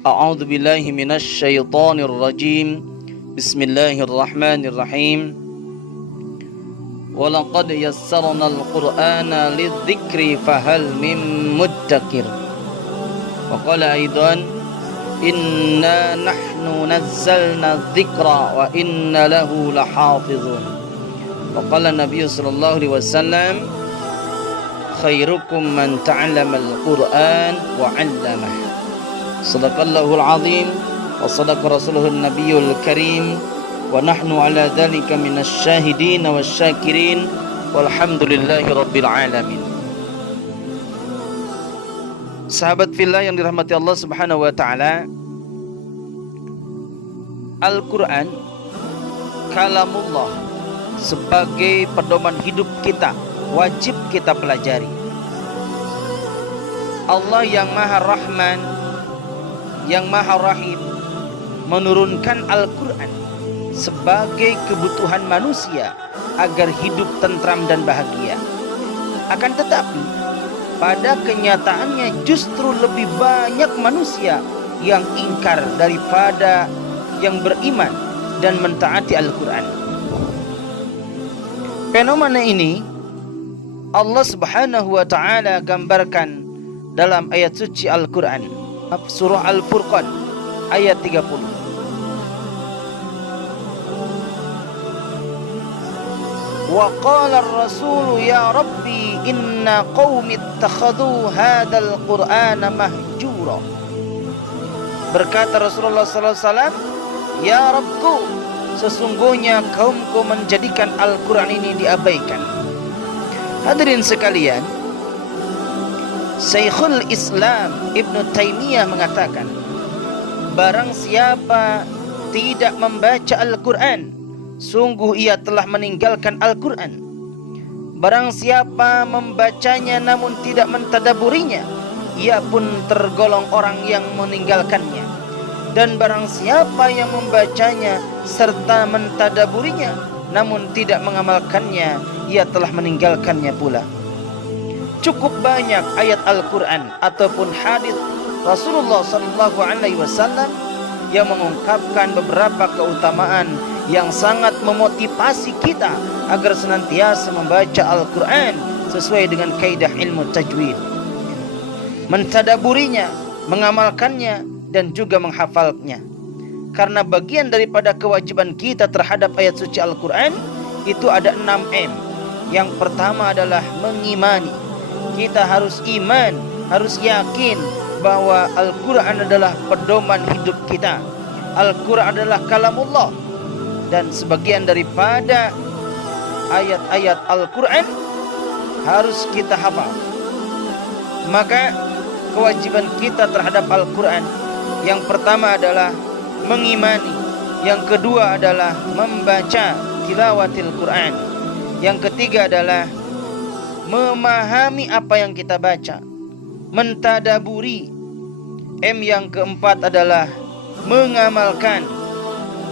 A'udzu billahi minasy syaithanir rajim. Bismillahirrahmanirrahim. Walaqad yassarnal Qur'ana lidzikri fahal mim muddakir. Wa qala aidan inna nahnu nazzalna dzikra wa inna lahu lahafizun. Wa qala Nabi sallallahu alaihi wasallam khairukum man ta'allama al-Qur'an wa 'allamah. Sadaqallahul azim wa sadaqa rasuluhun nabiyul karim wa nahnu ala dhalika minasy syahidin wasyakirin walhamdulillahi rabbil alamin. Sahabat fillah yang dirahmati Allah Subhanahu wa taala, Al-Qur'an kalamullah sebagai pedoman hidup kita wajib kita pelajari. Allah yang Maha Rahman, yang Maha Rahim menurunkan Al-Quran sebagai kebutuhan manusia agar hidup tentram dan bahagia. Akan tetapi pada kenyataannya justru lebih banyak manusia yang ingkar daripada yang beriman dan mentaati Al-Quran. Fenomena ini Allah Subhanahu wa ta'ala gambarkan dalam ayat suci Al-Quran, surah Al-Furqan ayat 30. Wa qala ar-rasul ya rabbi inna qaumi ittakhadhu hadzal qur'ana mahjura. Berkata Rasulullah sallallahu alaihi wasallam, ya Rabbku, sesungguhnya kaumku menjadikan Al-Qur'an ini diabaikan. Hadirin sekalian, Syekhul Islam Ibn Taimiyah mengatakan, barang siapa tidak membaca Al-Quran, sungguh ia telah meninggalkan Al-Quran. Barang siapa membacanya namun tidak mentadaburinya, ia pun tergolong orang yang meninggalkannya. Dan barang siapa yang membacanya serta mentadaburinya namun tidak mengamalkannya, ia telah meninggalkannya pula. Cukup banyak ayat Al-Quran ataupun hadis Rasulullah sallallahu alaihi wasallam yang mengungkapkan beberapa keutamaan yang sangat memotivasi kita agar senantiasa membaca Al-Quran sesuai dengan kaidah ilmu tajwid, mentadaburinya, mengamalkannya, dan juga menghafalnya. Karena bagian daripada kewajiban kita terhadap ayat suci Al-Quran itu ada 6M. Yang pertama adalah mengimani. Kita harus iman, harus yakin bahwa Al-Quran adalah pedoman hidup kita. Al-Quran adalah kalamullah. Dan sebagian daripada ayat-ayat Al-Quran harus kita hafal. Maka kewajiban kita terhadap Al-Quran, yang pertama adalah mengimani, yang kedua adalah membaca tilawatil Quran, yang ketiga adalah memahami apa yang kita baca, mentadaburi. Yang keempat adalah mengamalkan,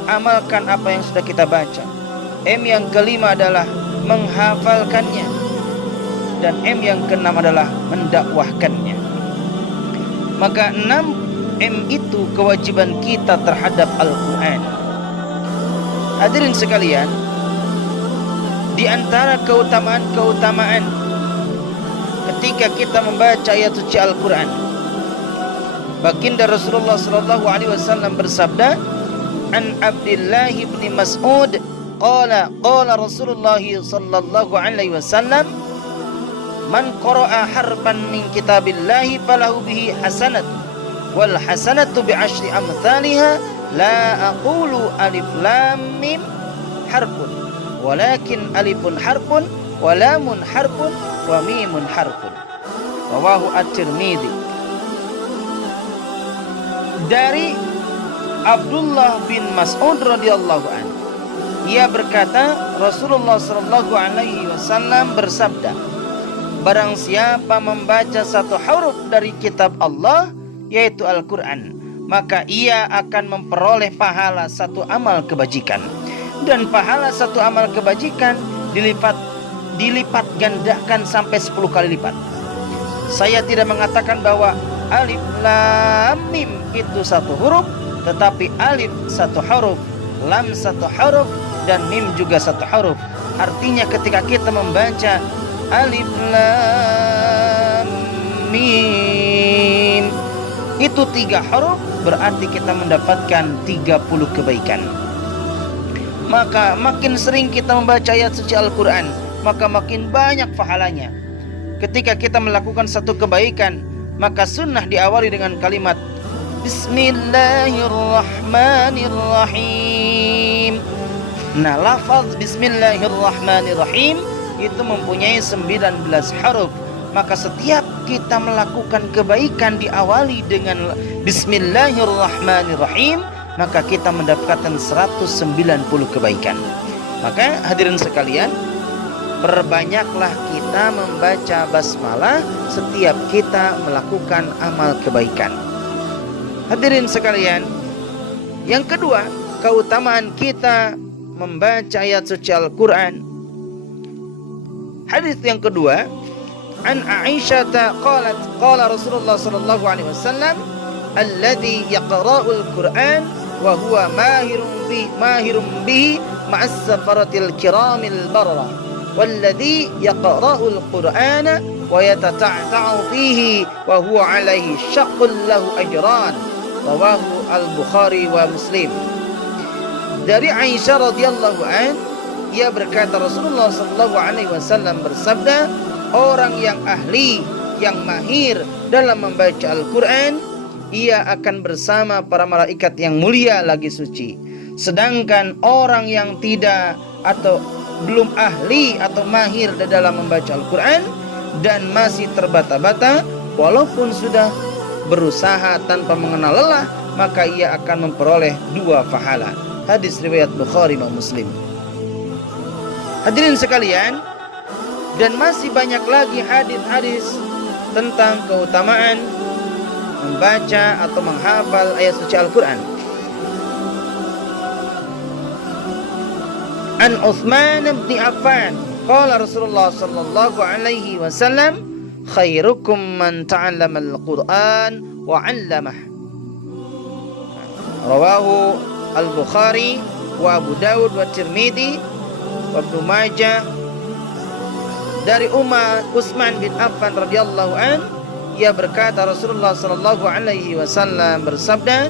amalkan apa yang sudah kita baca. Yang kelima adalah menghafalkannya, dan yang keenam adalah mendakwahkannya. Maka 6M itu kewajiban kita terhadap Al-Quran. Hadirin sekalian, di antara keutamaan-keutamaan ketika kita membaca ayat suci Al-Quran, baginda Rasulullah sallallahu alaihi wasallam bersabda, an Abdullah bin Mas'ud qala Rasulullah sallallahu alaihi wasallam, man qara'a harfan min kitabillahi falahu bihi hasanat wal hasanatu bi asyri amsalha la aqulu alif lam mim harfun walakin alifun harfun wa lamun harfun wa mimun harfun. Rawahu At-Tirmidzi. Dari Abdullah bin Mas'ud radhiyallahu anhu, ia berkata, Rasulullah sallallahu alaihi wasallam bersabda, barang siapa membaca satu huruf dari kitab Allah, yaitu Al-Quran, maka ia akan memperoleh pahala satu amal kebajikan. Dan pahala satu amal kebajikan dilipat gandakan sampai 10 kali lipat. Saya tidak mengatakan bahwa Alif lam mim itu satu huruf, tetapi alif satu huruf, lam satu huruf, dan mim juga satu huruf. Artinya ketika kita membaca alif lam mim itu 3 huruf, berarti kita mendapatkan 30 kebaikan. Maka makin sering kita membaca ayat suci Al-Quran, maka makin banyak pahalanya. Ketika kita melakukan satu kebaikan, maka sunnah diawali dengan kalimat Bismillahirrahmanirrahim. Nah, lafaz Bismillahirrahmanirrahim itu mempunyai 19 huruf. Maka setiap kita melakukan kebaikan diawali dengan Bismillahirrahmanirrahim, maka kita mendapatkan 190 kebaikan. Maka hadirin sekalian, perbanyaklah kita membaca basmalah setiap kita melakukan amal kebaikan. Hadirin sekalian, yang kedua, keutamaan kita membaca ayat suci Al-Quran. Hadis yang kedua, an Aisyah qalat qala Rasulullah sallallahu alaihi wasallam alladhi yaqra'ul Qur'an wa huwa mahirun bihi ma'as safaratil kiramil barra walladhi yaqra'ul Qur'ana wa yatata'ta'u fihi wa huwa alaihi syaqqul lahu ajran. Rawahu al-Bukhari wa Muslim. Dari Aisyah radhiyallahu an, ia berkata Rasulullah sallallahu alaihi wasallam bersabda, orang yang ahli, yang mahir dalam membaca Al-Quran, ia akan bersama para malaikat yang mulia lagi suci. Sedangkan orang yang tidak atau belum ahli atau mahir dalam membaca Al-Quran dan masih terbata-bata, walaupun sudah berusaha tanpa mengenal lelah, maka ia akan memperoleh 2 pahala. Hadis riwayat Bukhari dan Muslim. Hadirin sekalian, dan masih banyak lagi hadis-hadis tentang keutamaan membaca atau menghafal ayat suci Al-Quran. An Utsman bin Affan qala Rasulullah sallallahu alaihi wasallam khairukum man ta'allama al-Quran wa 'allamah. Rawahu al-Bukhari wa Abu Dawud wa Tirmidzi wa Ibnu Majah. Dari Utsman bin Affan radhiyallahu an, ia berkata Rasulullah sallallahu alaihi wasallam bersabda,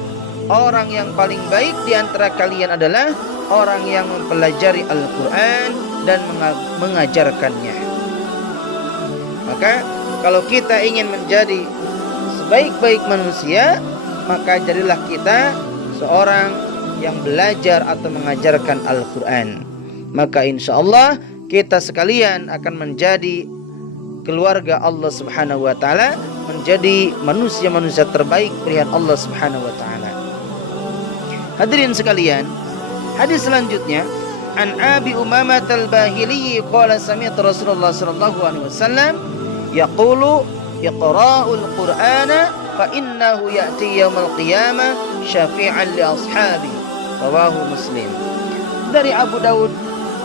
orang yang paling baik di antara kalian adalah orang yang mempelajari Al-Quran dan mengajarkannya. Maka kalau kita ingin menjadi sebaik-baik manusia, maka jadilah kita seorang yang belajar atau mengajarkan Al-Quran. Maka insya Allah kita sekalian akan menjadi keluarga Allah Subhanahu wa taala, menjadi manusia-manusia terbaik pilihan Allah Subhanahu wa taala. Hadirin sekalian, hadis selanjutnya, an Abi Umamah al-Bahili qala sami'tu Rasulullah sallallahu alaihi wasallam yaqulu iqra'ul Qur'ana fa innahu ya'ti yaumil qiyamah syafi'an li ashabi. Rawahu Muslim. Dari Abu Dawud,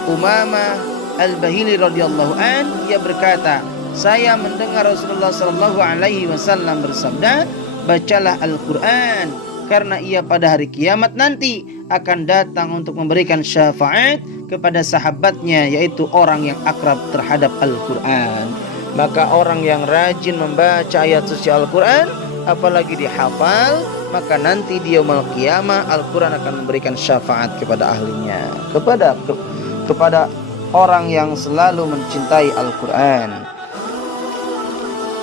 Umamah al-Bahili radhiyallahu an, ia berkata, saya mendengar Rasulullah sallallahu alaihi wasallam bersabda, bacalah Al-Quran karena ia pada hari kiamat nanti akan datang untuk memberikan syafaat kepada sahabatnya, yaitu orang yang akrab terhadap Al-Quran. Maka orang yang rajin membaca ayat suci Al-Quran, apalagi dihafal, maka nanti di yaumul qiyamah Al-Quran akan memberikan syafaat kepada ahlinya, kepada orang yang selalu mencintai Al-Quran.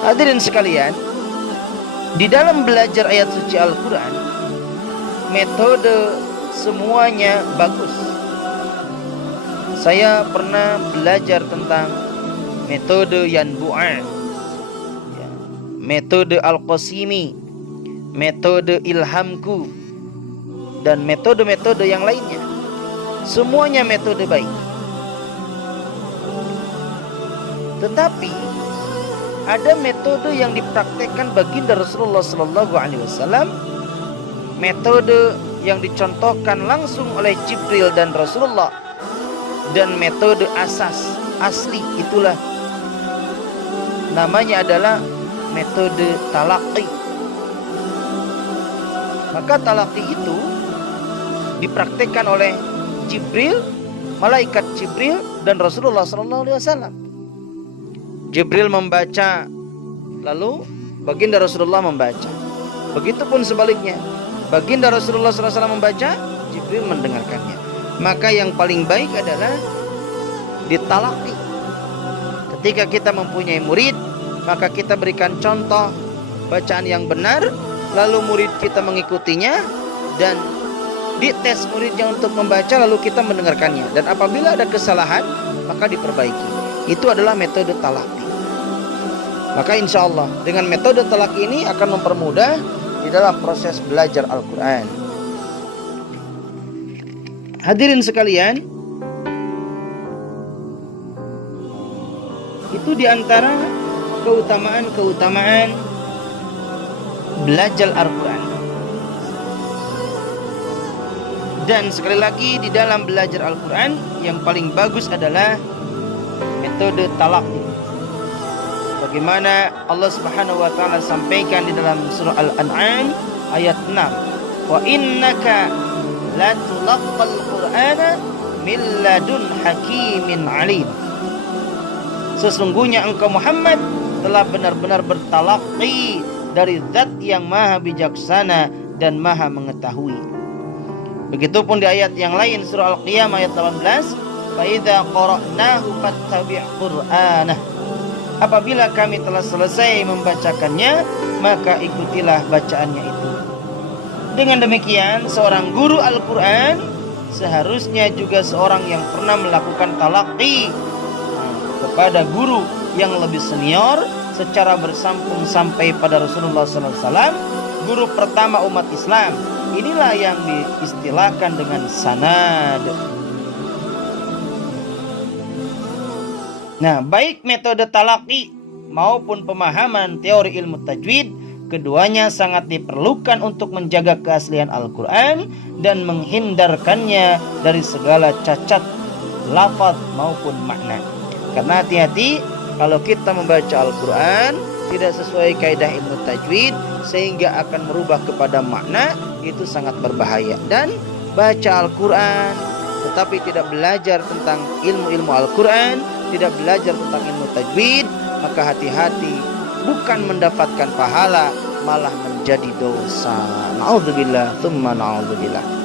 Hadirin sekalian, di dalam belajar ayat suci Al-Quran, metode semuanya bagus. Saya pernah belajar tentang metode Yanbu'a, metode Al-Qasimi, metode Ilhamku, dan metode-metode yang lainnya. Semuanya metode baik. Tetapi ada metode yang dipraktekkan baginda Rasulullah sallallahu alaihi wasallam, metode yang dicontohkan langsung oleh Jibril dan Rasulullah, dan metode asli itulah namanya adalah metode talaqi, Maka talaqi itu dipraktikkan oleh Jibril, malaikat Jibril dan Rasulullah SAW. Jibril membaca, lalu baginda Rasulullah membaca. Begitupun sebaliknya, baginda Rasulullah SAW membaca, Jibril mendengarkannya. Maka yang paling baik adalah ditalaqi. Ketika kita mempunyai murid, maka kita berikan contoh bacaan yang benar, lalu murid kita mengikutinya, dan dites muridnya untuk membaca, lalu kita mendengarkannya. Dan apabila ada kesalahan, maka diperbaiki. Itu adalah metode talaqi. Maka insya Allah dengan metode talaqi ini akan mempermudah di dalam proses belajar Al-Quran. Hadirin sekalian, itu diantara keutamaan-keutamaan belajar Al-Quran. Dan sekali lagi, di dalam belajar Al-Quran yang paling bagus adalah metode talaqi. Bagaimana Allah Subhanahu wa taala sampaikan di dalam surah Al-An'am ayat 6, wa innaka latulaqqal qur'ana min ladun hakimin alim. Sesungguhnya engkau Muhammad telah benar-benar bertalaqi dari zat yang maha bijaksana dan maha mengetahui. Begitupun di ayat yang lain surah Al-Qiyamah ayat 18, fa idza qara'nahu fattabi' qur'anah. Apabila kami telah selesai membacakannya, maka ikutilah bacaannya itu. Dengan demikian, seorang guru Al-Quran seharusnya juga seorang yang pernah melakukan talaqi kepada guru yang lebih senior secara bersambung sampai pada Rasulullah SAW, guru pertama umat Islam. Inilah yang diistilahkan dengan sanad. Nah, baik metode talaqi maupun pemahaman teori ilmu tajwid, keduanya sangat diperlukan untuk menjaga keaslian Al-Quran dan menghindarkannya dari segala cacat lafaz maupun makna. Karena hati-hati kalau kita membaca Al-Quran tidak sesuai kaidah ilmu tajwid sehingga akan merubah kepada makna, itu sangat berbahaya. Dan baca Al-Quran tetapi tidak belajar tentang ilmu-ilmu Al-Quran, tidak belajar tentang ilmu tajwid, maka hati-hati, bukan mendapatkan pahala, malah menjadi dosa. Na'udzubillah, tsumma na'udzubillah.